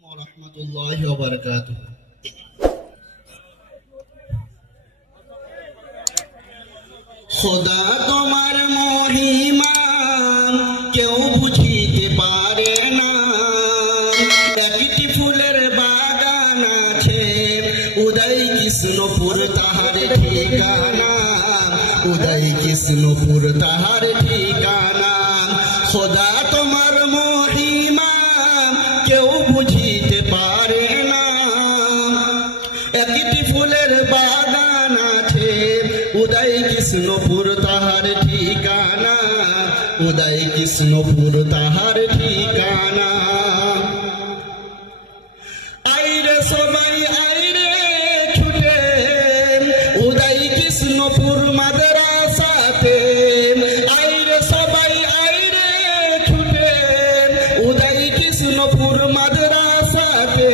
ওয়া বারাকাতুহু। খোদা তোমার মহিমা কেউ বুঝিতে পারে না। একটি ফুলের বাগান আছে উদয় কৃষ্ণপুর তাহার ঠিকানা, উদয় কৃষ্ণপুর তাহার ঠিকানা। খোদা তোমার মহিমা কেউ বুঝিতে পারে না। একটি ফুলের বাগান আছে উদয় কৃষ্ণপুর তাহার ঠিকানা, উদয় কৃষ্ণপুর তাহার ঠিকানা। আইরে সবাই আইরে ছুটে উদয় কৃষ্ণপুর মাদ্রাসাতে, আইরে সবাই আইরে ছুটে উদয় কৃষ্ণপুর মাদ্রাসাতে।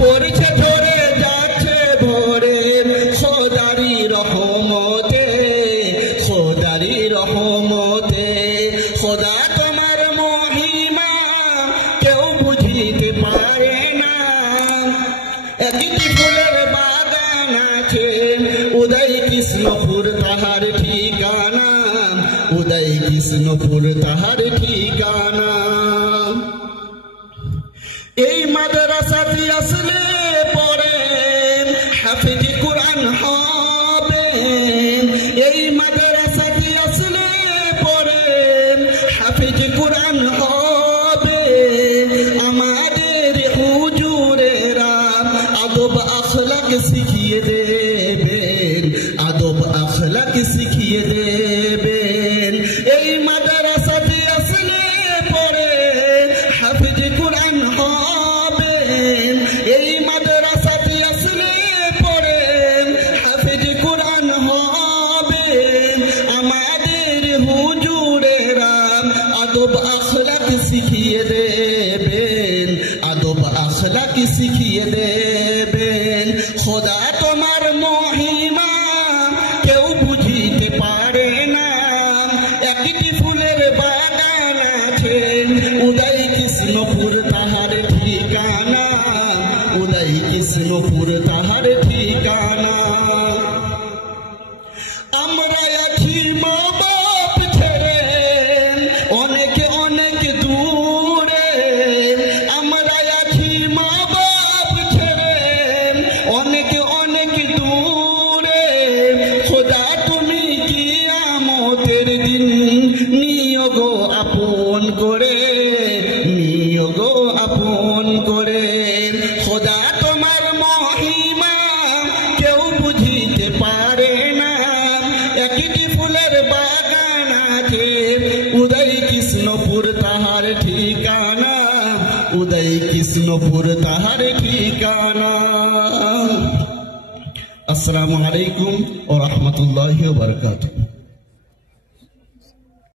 পড়ছে ঝরে যাচ্ছে ভোরে খোদারি রহমতে, খোদারি রহমতে। খোদা তোমার মহিমা কেউ বুঝিতে পারে না। একটি ফুলের বাগান আছে উদয় কৃষ্ণপুর তাহার ঠিকানা, উদয় কৃষ্ণপুর তাহার ঠিকানা। এই মাদ্রাসাতে আসলে পড়ে হাফিজ কুরআন হবে। এই মাদ্রাসাতে আসলে পড়ে হাফিজ কুরআন হবে। আমাদের হুজুরেরা আদব আখলাক শিখিয়ে দেবেন, আদব আখলাক শিখিয়ে দেবেন। এই মাদ্রাসাতে আসলে পড়ে হাফিজ কুরআন হবে। এই মাদ্রাসাতে আসলে পড়ে হাফিজ কুরআন হবে। আমাদের হুজুরেরা আদব আখলাক শিখিয়ে দেবেন, আদব আখলাক শিখিয়ে দেবেন। খোদা তোমার মহিমা কেউ বুঝিতে পারে না। একটি ফুলের বাগান আছে উদয় কৃষ্ণপুর তাহার ঠিকানা, উদয় কৃষ্ণপুর তাহার ঠিকানা। আমরা আছি মা বাপ ছেড়ে অনেক অনেক দূরে, আমরা আছি মা বাপ ছেড়ে অনেক অনেক দূরে। খোদা তুমি কিয়ামতের দিন নিও গো আপন করে, নিও গো আপন করে। খোদা তোমার মহিমা কেউ বুঝিতে পারে না। একটি ফুলের বাগান আছে উদয় কৃষ্ণপুর তাহার ঠিকানা, উদয় কৃষ্ণপুর তাহার ঠিকানা। আসসালামু আলাইকুম ওয়া রাহমাতুল্লাহি ওয়া বারাকাতুহু।